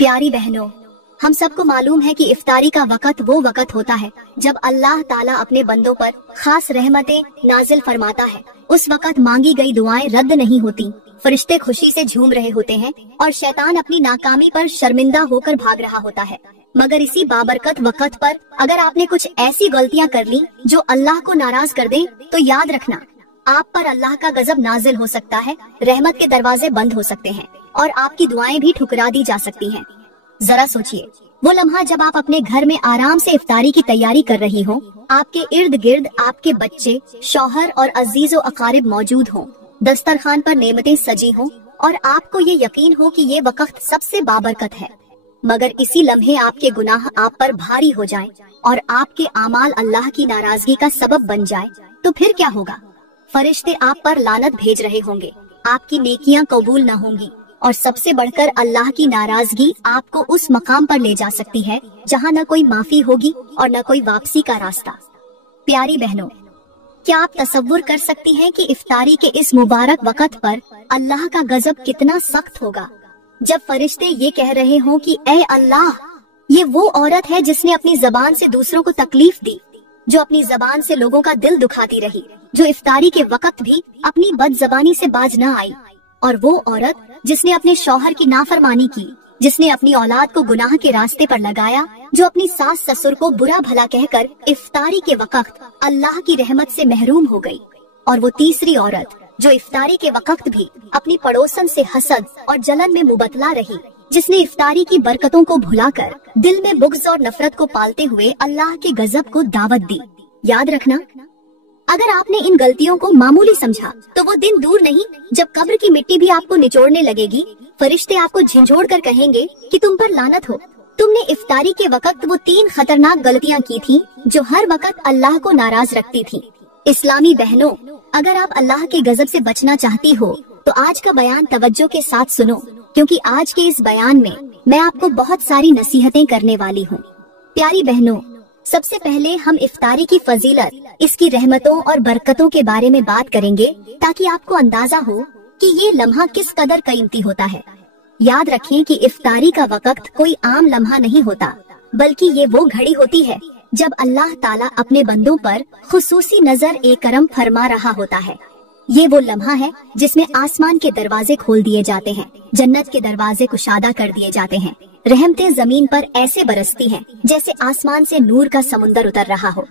प्यारी बहनों, हम सबको मालूम है कि इफ्तारी का वक़्त वो वक़्त होता है जब अल्लाह ताला अपने बंदों पर खास रहमतें नाजिल फरमाता है। उस वक़्त मांगी गई दुआएं रद्द नहीं होती, फरिश्ते खुशी से झूम रहे होते हैं और शैतान अपनी नाकामी पर शर्मिंदा होकर भाग रहा होता है। मगर इसी बाबरकत वक़्त पर अगर आपने कुछ ऐसी गलतियां कर ली जो अल्लाह को नाराज कर दे, तो याद रखना आप पर अल्लाह का गजब नाजिल हो सकता है, रहमत के दरवाजे बंद हो सकते हैं और आपकी दुआएं भी ठुकरा दी जा सकती हैं। जरा सोचिए, वो लम्हा जब आप अपने घर में आराम से इफ्तारी की तैयारी कर रही हो, आपके इर्द गिर्द आपके बच्चे, शौहर और अजीज व अकारिब मौजूद हों, दस्तरखान पर नेमतें सजी हों और आपको ये यकीन हो कि ये वक़्त सबसे बाबरकत है। मगर इसी लम्हे आपके गुनाह आप पर भारी हो जाएं और आपके आमाल अल्लाह की नाराजगी का सबब बन जाए, तो फिर क्या होगा? फरिश्ते आप पर लानत भेज रहे होंगे, आपकी नेकियां कबूल न होंगी और सबसे बढ़कर अल्लाह की नाराजगी आपको उस मकाम पर ले जा सकती है जहां न कोई माफी होगी और न कोई वापसी का रास्ता। प्यारी बहनों, क्या आप तसव्वुर कर सकती हैं कि इफ्तारी के इस मुबारक वक़्त पर अल्लाह का गजब कितना सख्त होगा, जब फरिश्ते ये कह रहे हों कि ऐ अल्लाह, ये वो औरत है जिसने अपनी जबान से दूसरों को तकलीफ दी, जो अपनी जबान से लोगों का दिल दुखाती रही, जो इफ्तारी के वक़्त भी अपनी बदजबानी से बाज न आई, और वो औरत जिसने अपने शौहर की नाफरमानी की, जिसने अपनी औलाद को गुनाह के रास्ते पर लगाया, जो अपनी सास ससुर को बुरा भला कहकर इफ्तारी के वक़्त अल्लाह की रहमत से महरूम हो गई, और वो तीसरी औरत जो इफ्तारी के वक़्त भी अपनी पड़ोसन से हसद और जलन में मुबतला रही, जिसने इफ्तारी की बरकतों को भुलाकर दिल में बुग़्ज़ और नफरत को पालते हुए अल्लाह के गजब को दावत दी। याद रखना, अगर आपने इन गलतियों को मामूली समझा तो वो दिन दूर नहीं जब कब्र की मिट्टी भी आपको निचोड़ने लगेगी, फरिश्ते आपको झंझोड़ कर कहेंगे कि तुम पर लानत हो, तुमने इफ्तारी के वक़्त वो 3 खतरनाक गलतियाँ की थी जो हर वक़्त अल्लाह को नाराज रखती थी। इस्लामी बहनों, अगर आप अल्लाह के गजब से बचना चाहती हो तो आज का बयान तवज्जो के साथ सुनो, क्योंकि आज के इस बयान में मैं आपको बहुत सारी नसीहतें करने वाली हूँ। प्यारी बहनों, सबसे पहले हम इफ्तारी की फजीलत, इसकी रहमतों और बरकतों के बारे में बात करेंगे ताकि आपको अंदाजा हो कि ये लम्हा किस कदर कीमती होता है। याद रखें कि इफ्तारी का वक़्त कोई आम लम्हा नहीं होता, बल्कि ये वो घड़ी होती है जब अल्लाह ताला अपने बंदों पर खुसूसी नजर ए करम फरमा रहा होता है। ये वो लम्हा है जिसमें आसमान के दरवाजे खोल दिए जाते हैं, जन्नत के दरवाजे कुशादा कर दिए जाते हैं, रहमतें जमीन पर ऐसे बरसती हैं जैसे आसमान से नूर का समुंदर उतर रहा हो।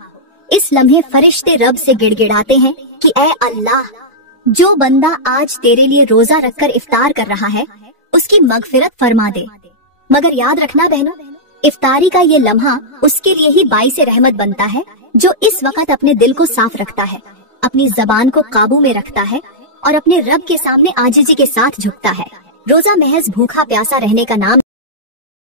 इस लम्हे फरिश्ते रब से गिड़गिड़ाते हैं कि ऐ अल्लाह, जो बंदा आज तेरे लिए रोजा रखकर इफ्तार कर रहा है उसकी मगफिरत फरमा दे। मगर याद रखना बहनों, इफ्तारी का ये लम्हा उसके लिए ही बाइस रहमत बनता है जो इस वक़्त अपने दिल को साफ रखता है, अपनी जबान को काबू में रखता है और अपने रब के सामने आजिज़ी के साथ झुकता है। रोजा महज भूखा प्यासा रहने का नाम